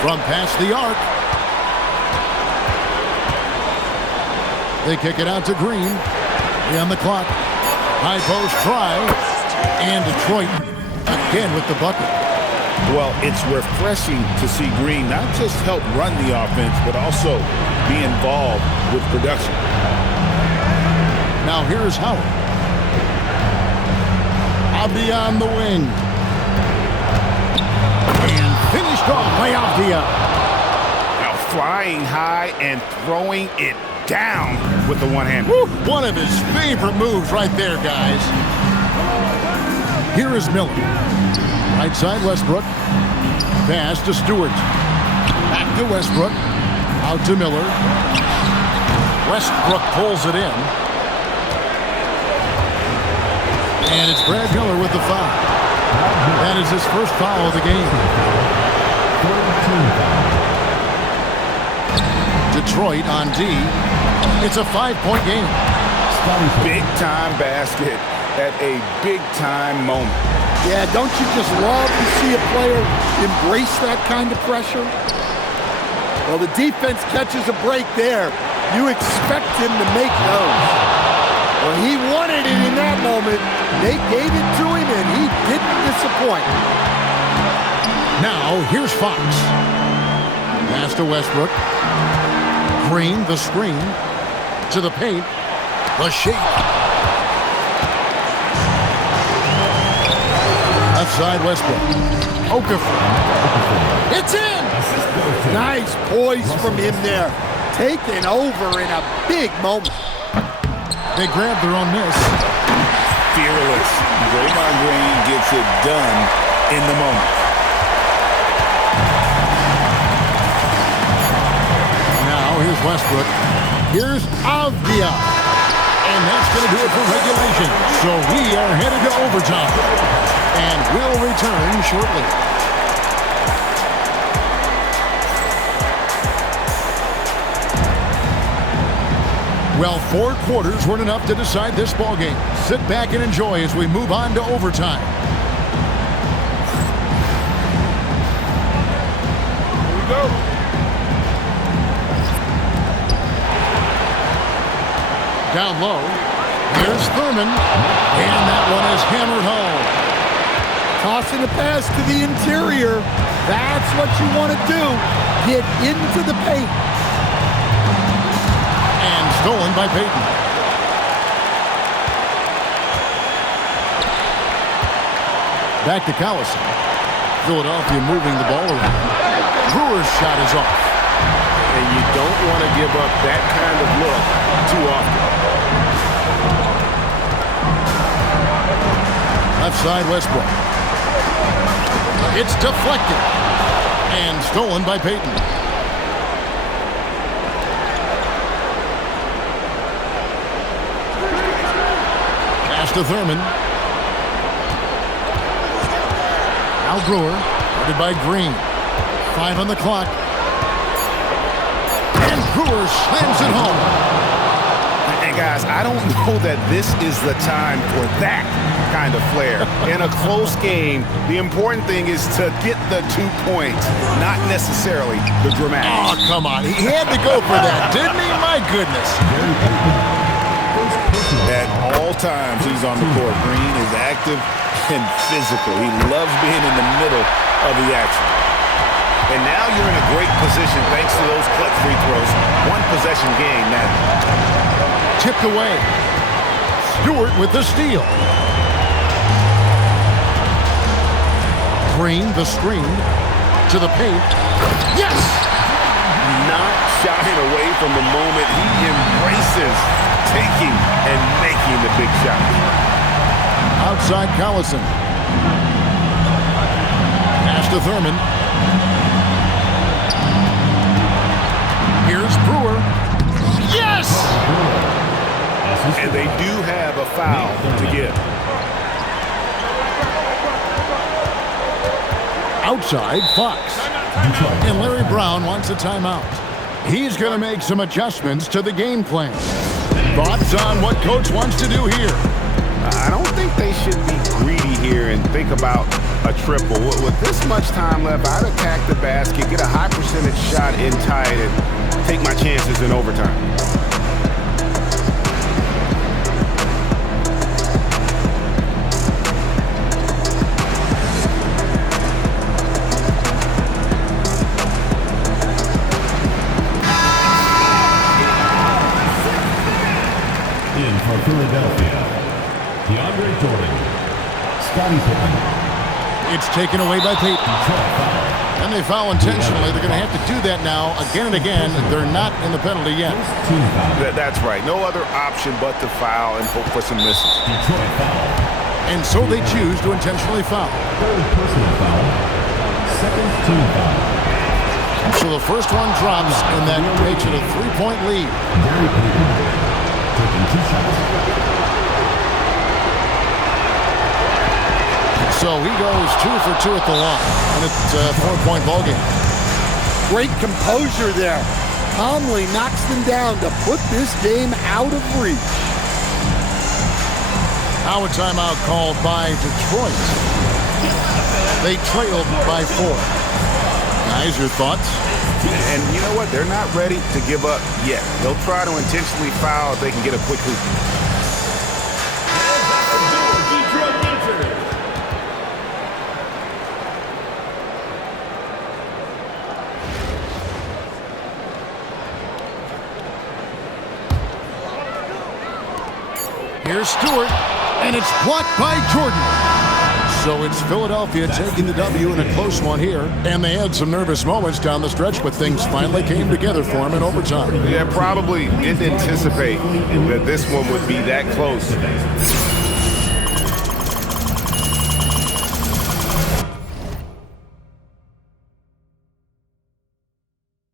From past the arc. They kick it out to Green. On the clock. High post try. And Detroit again with the bucket. Well, it's refreshing to see Green not just help run the offense, but also be involved with production. Now here's Howard. Avdia on the wing. And finished off by Avdia. Now flying high and throwing it down with the one-hand. One of his favorite moves right there, guys. Here is Miller. Right side, Westbrook. Pass to Stewart. Back to Westbrook. Out to Miller. Westbrook pulls it in. And it's Brad Miller with the foul. That is his first foul of the game. Detroit on D. It's a 5-point game. Big-time basket at a big-time moment. Yeah, don't you just love to see a player embrace that kind of pressure? Well, the defense catches a break there. You expect him to make those. Well, he wanted it in that moment. They gave it to him, and he didn't disappoint. Now, here's Fox. Pass to Westbrook. Green, the screen. To the paint. The shake. Left side, Westbrook. Okafor. It's in! Nice poise from him there. Taken over in a big moment. They grab their own miss. Fearless. Draymond Green gets it done in the moment. Now, here's Westbrook. Here's Avdia. And that's going to do it for regulation. So we are headed to overtime. And we'll return shortly. Well, 4 quarters weren't enough to decide this ballgame. Sit back and enjoy as we move on to overtime. Here we go. Down low. Here's Thurman. And that one is hammered home. Tossing a pass to the interior. That's what you want to do. Get into the paint. And stolen by Payton. Back to Collison. Philadelphia moving the ball around. Brewer's shot is off. And you don't want to give up that kind of look too often. Left side, Westbrook. It's deflected. And stolen by Payton. Pass to Thurman. Now Brewer. Guarded by Green. 5 on the clock. And Brewer slams it home. And guys, I don't know that this is the time for that kind of flair. In a close game, the important thing is to get the 2 points, not necessarily the dramatic. Oh, come on. He had to go for that, didn't he? My goodness. At all times he's on the court, Green is active and physical. He loves being in the middle of the action. And now you're in a great position thanks to those clutch free throws. 1 possession game now. Tipped away. Stewart with the steal. Green, the screen. To the paint. Yes! Not shying away from the moment. He embraces taking and making the big shot. Outside Collison. Pass to Thurman. Here's Brewer. Yes! And they do have a foul to give. Outside, Fox. And Larry Brown wants a timeout. He's going to make some adjustments to the game plan. Thoughts on what Coach wants to do here? I don't think they should be greedy here and think about a triple. With this much time left, I'd attack the basket, get a high percentage shot and tie it and take my chances in overtime. In for Philadelphia, DeAndre Jordan, Scottie Pippen. It's taken away by Peyton. Detroit foul. And they foul intentionally. They're going to have to do that now again and again. They're not in the penalty yet. Team foul. That's right. No other option but to foul and hope for some misses. Detroit foul. And so they choose to intentionally foul. Third personal foul. Second team foul. So the first one drops, and that makes it a 3-point lead. Gary Payton taking 2 shots. So he goes 2 for 2 at the line, and it's a 4-point ballgame. Great composure there. Calmly knocks them down to put this game out of reach. Now a timeout called by Detroit. They trailed by 4. Guys, your thoughts? And you know what? They're not ready to give up yet. They'll try to intentionally foul if they can get a quick hoop. Here's Stewart, and it's blocked by Jordan. So it's Philadelphia taking the W in a close one here. And they had some nervous moments down the stretch, but things finally came together for them in overtime. Yeah, probably didn't anticipate that this one would be that close.